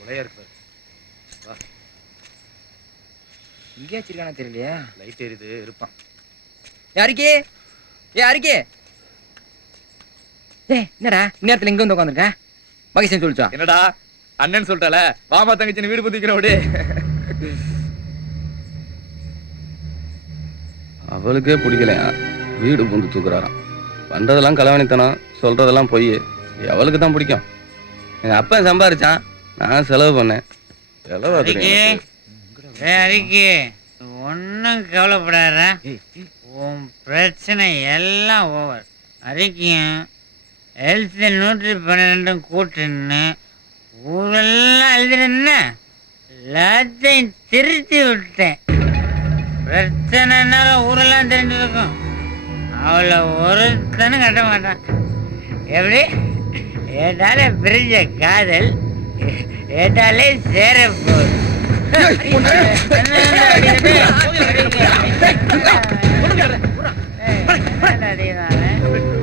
உலையா இருக்கு. இங்கே வச்சிருக்கானே தெரியலையா? லைட் எரியுது, இருப்பான். யாருக்கே யாருக்கே? என்னடா இந்நேரத்துல இங்க வந்து உட்காந்துருக்க? மகேஷன் சொல்லிச்சா? என்னடா அண்ணன் சொல்லிட்டால, வாமா தங்கச்சி வீடு புத்திக்கிறோடு. அவளுக்கே பிடிக்கலையா, வீடு பூந்து தூக்குறாராம். பண்றதெல்லாம் களவாணித்தனம், சொல்றதெல்லாம் பொய். அவளுக்கு தான் பிடிக்கும். எங்க அப்பா சம்பாரிச்சான், நான் செலவு பண்ணேன். ஒன்னும் கவலைப்படாத, உன் பிரச்சனை எல்லாம் ஓவர். அறிக்கையும் ஹெல்த் 112 கூட்டுன்னு ஊரெல்லாம் எழுதிருந்த எல்லாத்தையும் திருத்தி விட்டேன். பிரச்சனைனால ஊரெல்லாம் தெரிஞ்சிருக்கும். அவளை ஒருத்தனும் கட்ட மாட்டான். எப்படி ஏதாலே பிரிஞ்ச காதல் ஏதாலே சேர போகுது.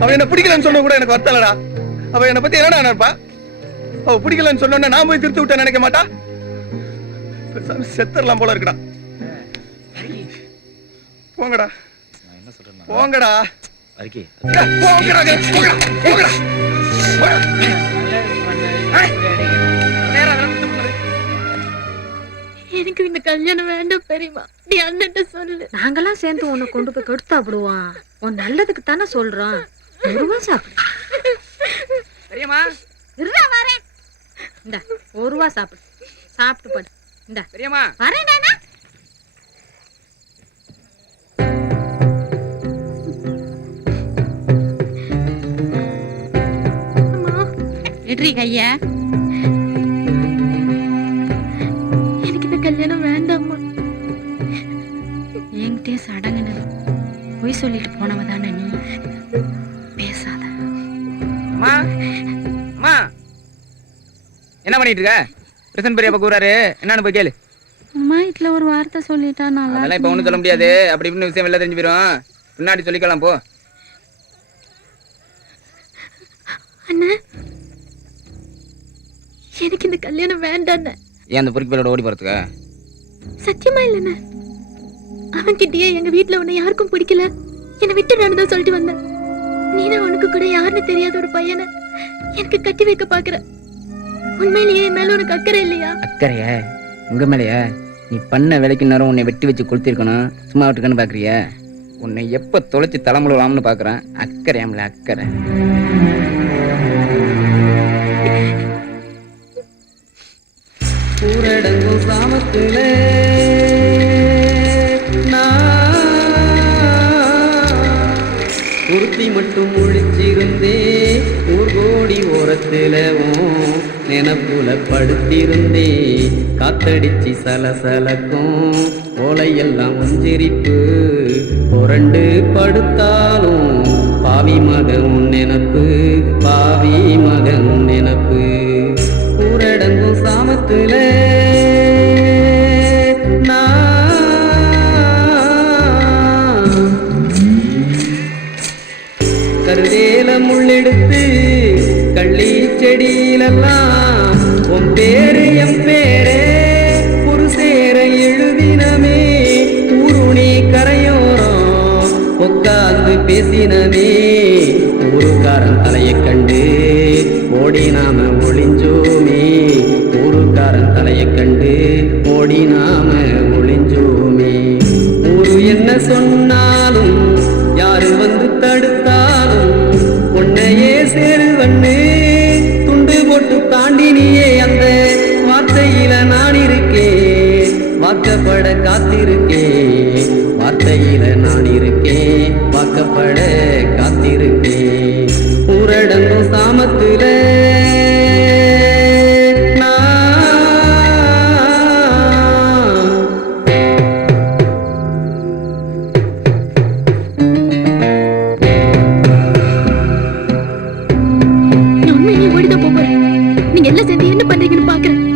அவ என்ன பிடிக்கலன்னு சொன்ன கூட எனக்கு வருத்தலடா. அவ என்ன பத்தி என்னடா நினைப்பா? அவ பிடிக்கலன்னு சொன்ன நான் போய் திருத்தி விட்ட நினைக்க மாட்டா. செத்தரலாம் போல இருக்குடா. போங்கடா போங்கடா. எனக்கு இந்த கல்யாணம் வேண்டாம் பெரியமா. நீ அண்ணன்ட்ட சொல்லு. நாங்கெல்லாம் சேர்ந்து உன்னை கொண்டு போய் கெடுத்தாப்பிடுவோம். உன் நல்லதுக்கு தானே சொல்றோம். ஒருவா சாப்பிடு. பெரியம்மா இருடா வரேன். இந்த ஒருவா சாப்பிடு. சாப்பிட்டு படு. இந்த பெரியம்மா வரேன். கையா எனக்கு இந்த கல்யாணம் வேண்டாம்மா. என்கிட்டே சடங்குன்னு பொய் சொல்லிட்டு போனவ தானே நீ. பேசாத. அம்மா அம்மா என்ன பண்ணிட்டு இருக்க? பிரசன் பெரியப்பா கூறாரு, என்னன்னு போய் கேளு. அம்மா வீட்டுல ஒரு வார்த்தை சொல்லிட்டா நல்லா. அதெல்லாம் இப்ப ஒண்ணும் சொல்ல முடியாது. அப்படி இப்படின்னு விஷயம் எல்லாம் தெரிஞ்சு போயிடும். பின்னாடி சொல்லிக்கலாம் போ. அண்ணா எனக்கு இந்த கல்யாணம் வேண்டாண்ண. ஏன் அந்த பொறுக்கி பேரோட ஓடி போறதுக்கா? சத்தியமா இல்லண்ண. அவன்கிட்டயே எங்க வீட்டுல உன்னை யாருக்கும் பிடிக்கல, என்னை விட்டுறான்னு தான் சொல்லிட்டு வந்தேன். நீனா உனக்கு கூட யாருன்னு தெரியாத ஒரு பையனை எனக்கு கட்டி வைக்க பாக்குற. உண்மையிலேயே மேல உனக்கு அக்கறை இல்லையா? அக்கறையா? உங்க மேலையா? நீ பண்ண வேலைக்கு நேரம் உன்னை வெட்டி வச்சு கொளுத்திருக்கணும். சும்மா விட்டுக்கன்னு பாக்குறிய? உன்னை எப்ப தொலைச்சு தலைமுழுவாம்னு பாக்குறேன். அக்கறையாமல அக்கறை. ஊரடங்கும் சாமத்துல ஒருத்தி மட்டும் முழிச்சிருந்தே ஊர்கோடி ஓரத்துல நினப்புல படுத்திருந்தே. காத்தடிச்சு சலசலக்கும் ஓலையெல்லாம் ஒஞ்சிரிப்பு. புரண்டு படுத்தாலும் பாவி மகன் நினப்பு, பாவி மகன் நினப்பு. ஊரடங்கும் சாமத்துல கருவேல முள்ளெடுத்து கள்ளி செடியிலெல்லாம் உன் பேரு என் பேரே ஒரு சேர எழுதினமே. ஊருணி கரையோரம் உட்கார்ந்து பேசினமே. ஊருக்காரன் தலையை கண்டு ஓடி நாம ஒளிஞ்சோமே. ஊருக்காரன் தலையை கண்டு ஓடி நாம ஒளிஞ்சோமே. ஊரு என்ன சொன்னாலும் யாரு வந்து தடுத்தாலும் உன்னையே சேருவண்ணு துண்டு போட்டு தாண்டினியே. அந்த வார்த்தையில நான் இருக்கேன், வாக்கப்பட காத்திருக்கேன். வார்த்தையில நான் இருக்கேன், வாக்கப்பட காத்திருக்கேன். ஊரடங்கும் சாமத்துல நீங்க எல்லாம் சேர்ந்து என்ன பண்றீங்கன்னு பாக்குறேன்.